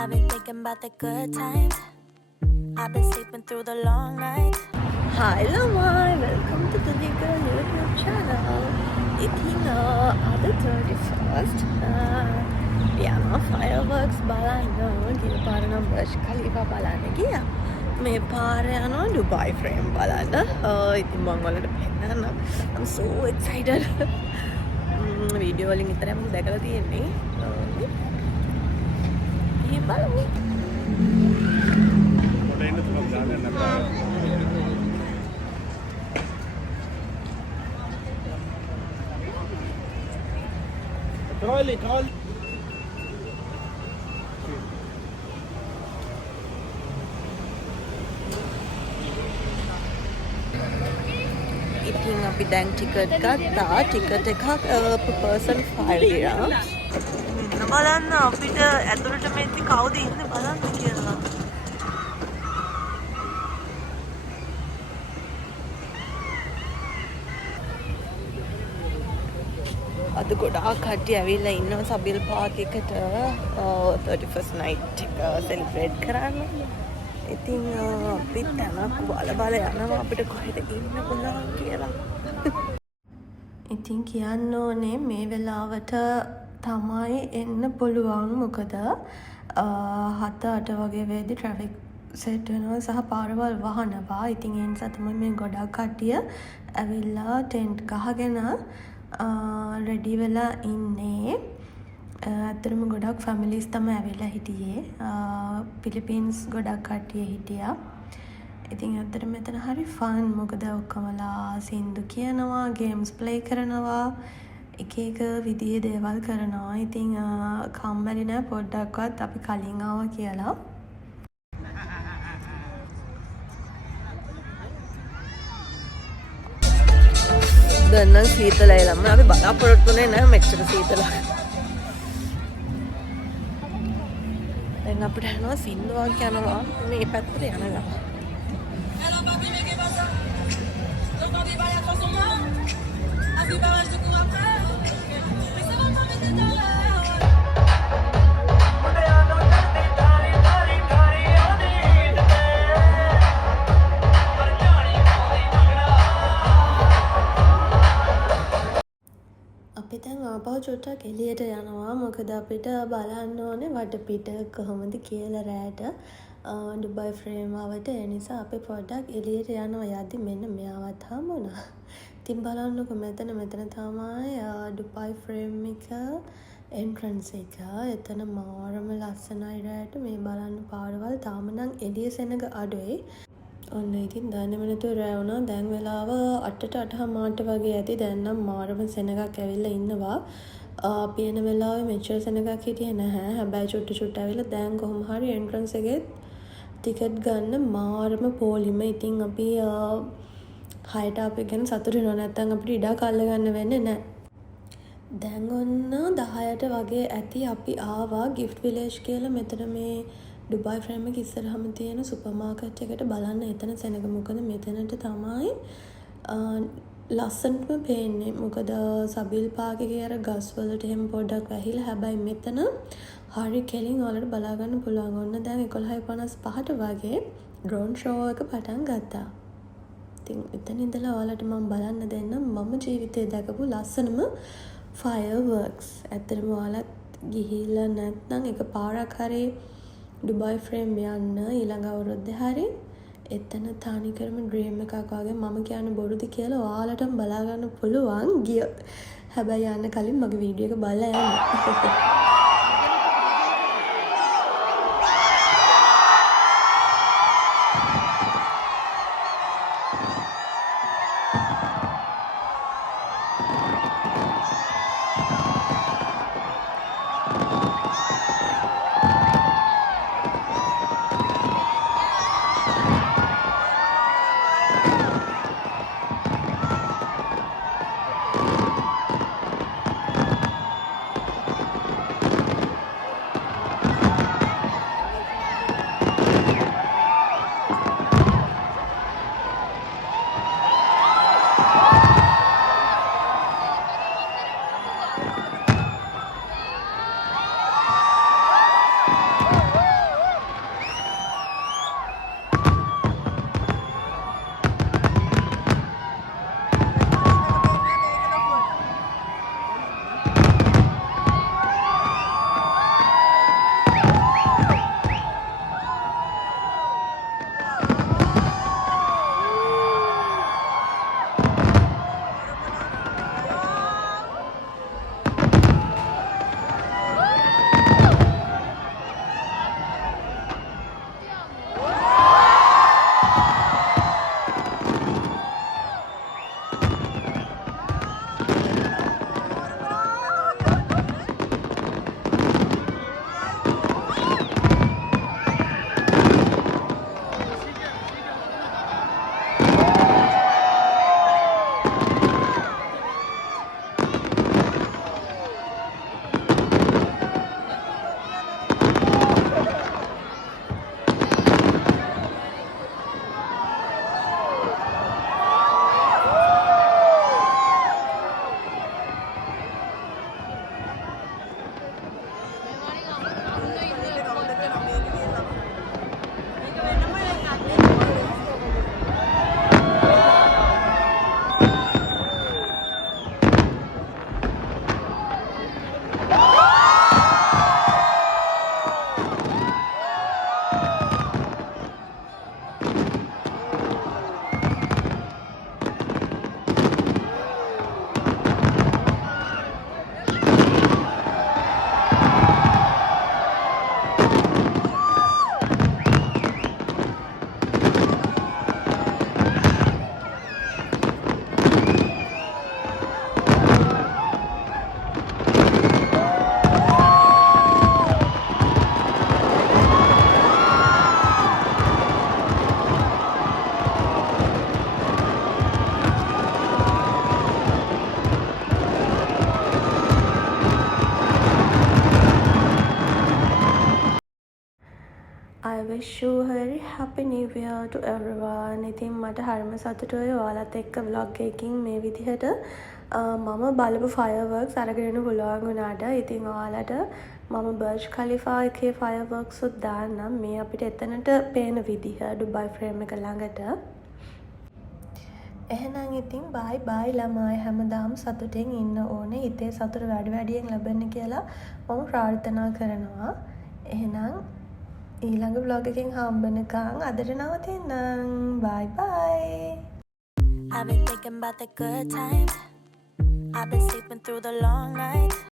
I've been thinking about the good times. I've been sleeping through the long nights. Hi Lamar, welcome to the Girl YouTube channel. ඉතින් අද 31st යනවා fireworks බලන්න. ගිය පාර නම් Burj ඛලීෆා බලන්න ගියා. මේ පාර යනවා ඩුබායි ෆ්‍රේම් බලන්න. ඉතින් මම වලට පෙන්නන්නම්. I'm so excited. වීඩියෝ වලින් විතරයි මම දැකලා තියෙන්නේ. ඉතින් බලමු. تعالي ඉතින් අපි දැන් ටිකට් ගත්තා. ටිකට් එකක් per person 5 dirham. බලන්න අපිට ඇතුළට මෙති කවුද ඉන්නේ බලන්න කියලා. අද ගොඩාක් කට්ටිය ඇවිල්ලා ඉන්නවා සබිල් පාක් එකට 31st night එක සෙලිබ්‍රේට් කරන්න. ඉතින් අපි තැනක් බල යනවා අපිට කොහෙද ඉන්න පුළුවන් කියලා. ඉතින් කියන්න ඕනේ මේ වෙලාවට තමයි එන්න පුළුවන්. මොකද 7-8 වගේ වෙද්දි ට්‍රැෆික් සෙට් වෙනවා සහ පාරවල් වහනවා. ඉතින් ඒ නිසා තමයි මේ ගොඩක් කට්ටිය ඇවිල්ලා ටෙන්ට් ගහගෙන රෙඩි වෙලා ඉන්නේ. ඇත්තටම ගොඩක් ෆැමිලිස් තමයි ඇවිල්ලා හිටියේ. පිලිපීන්ස් ගොඩක් කට්ටිය හිටියා. ඉතින් ඇත්තටම මෙතන හරි ෆන්. මොකද ඔක්කොමලා සින්දු කියනවා, ගේම්ස් ප්ලේ කරනවා, එක එක විදිහේ දේවල් කරනවා. ඉතින් කම්මැලි නෑ පොඩ්ඩක්වත් අපි කලින් ආවා කියලා. දැන් නම් සීතලයි ළමයි. අපි බලාපොරොත්තුනේ නැහැ මෙච්චර සීතලක්. දැන් අපිට යනවා සින්දුවක් යනවා මේ පැත්තට යන ගම. අපි දැන් ආපහු චුට්ටක් එළියට යනවා. මොකද අපිට බලන්න ඕනේ වටපිට කොහොමද කියලා රැට ඩුබායි ෆ්‍රේම් ආවට. ඒ නිසා අපි පොඩ්ඩක් එළියට යනවා. යද්දි මෙන්න මෙයාවත් හම්බුණා. ඉතින් බලන්නකො මෙතන තමයි ඩුබායි ෆ්‍රේම් එක එන්ට්‍රන්ස් එක. එතන මාරම ලස්සනයි රැට. මේ බලන්න පාරවල් තාම නම් එළිය සෙනග අඩුයි. ඔන්න ඉතින් දන්නේම නැතුව රෑ වුණා. දැන් වෙලාව 8ට 8:00 වගේ ඇති. දැන් නම් මාරම සෙනගක් ඇවිල්ලා ඉන්නවා. අපි එන වෙලාවේ මෙච්චර සෙනගක් හිටියේ නැහැ. හැබැයි චුට්ට ඇවිල්ලා දැන් කොහොම හරි එන්ට්‍රන්ස් එකේ ටිකට් ගන්න මාරම පොලිම. ඉතින් අපි 6ට අපි ගැන සතුටු වෙනවා. නැත්තම් අපිට ඉඩක් අල්ලගන්න වෙන්නේ නැහැ. දැන් ඔන්න 10ට වගේ ඇති අපි ආවා ගිෆ්ට් විලේජ් කියලා. මෙතන මේ ඩුබායි ෆ්‍රේම් එක ඉස්සරහම තියෙන සුපර් මාකට් එකට බලන්න එතන සෙනග. මොකද මෙතනට තමයි ලස්සනටම පේන්නේ. මොකද සබිල් පාක් එකේ අර ගස් වලට එහෙම පොඩ්ඩක් වැහිලා. හැබැයි මෙතන හරි කෙලින් ඔයාලට බලා ගන්න පුළුවන්. ඔන්න දැන් 11:55ට වගේ ඩ්‍රෝන් ෂෝ එක පටන් ගත්තා. ඉතින් එතන ඉඳලා ඔයාලට මම බලන්න දෙන්නම් මම ජීවිතේ දැකපු ලස්සනම fireworks. ඇත්තටම ඔයාලත් ගිහිල්ලා නැත්නම් එකපාරක් හරි ඩුබායි ෆ්‍රේම් යන්න ඊළඟ අවුරුද්දේ හරි. එතන තනිකරම ඩ්‍රීම් එකක් වගේ. මම කියන්නේ බොරුද කියලා ඔයාලටම බලා ගන්න පුළුවන් ගියොත්. හැබැයි යන්න කලින් මගේ වීඩියෝ එක බලලා යන්න. I wish you a very happy new year to everyone. ඉතින් මට හරිම සතුටුයි ඔයාලත් එක්ක vlog එකකින් මේ විදිහට මම බලපු fireworks අරගෙන යන්න පුළුවන් වුණාට. ඉතින් ඔයාලට මම බර්ජ් ඛලිෆා එකේ fireworks උත් දාන්නම් මේ අපිට එතනට පේන විදිහ ඩුබයි ෆ්‍රේම් එක ළඟට. එහෙනම් ඉතින් බයි බයි ළමයි හැමදාම සතුටින් ඉන්න ඕනේ. හිතේ සතුට වැඩි වැඩියෙන් ලැබෙන්න කියලා මම ප්‍රාර්ථනා කරනවා. එහෙනම් ඊළඟ vlog එකකින් හම්බෙනකන් අදට නවතින්නම්. බයි බයි. I've been thinking about the good times. I've been sleeping through the long nights.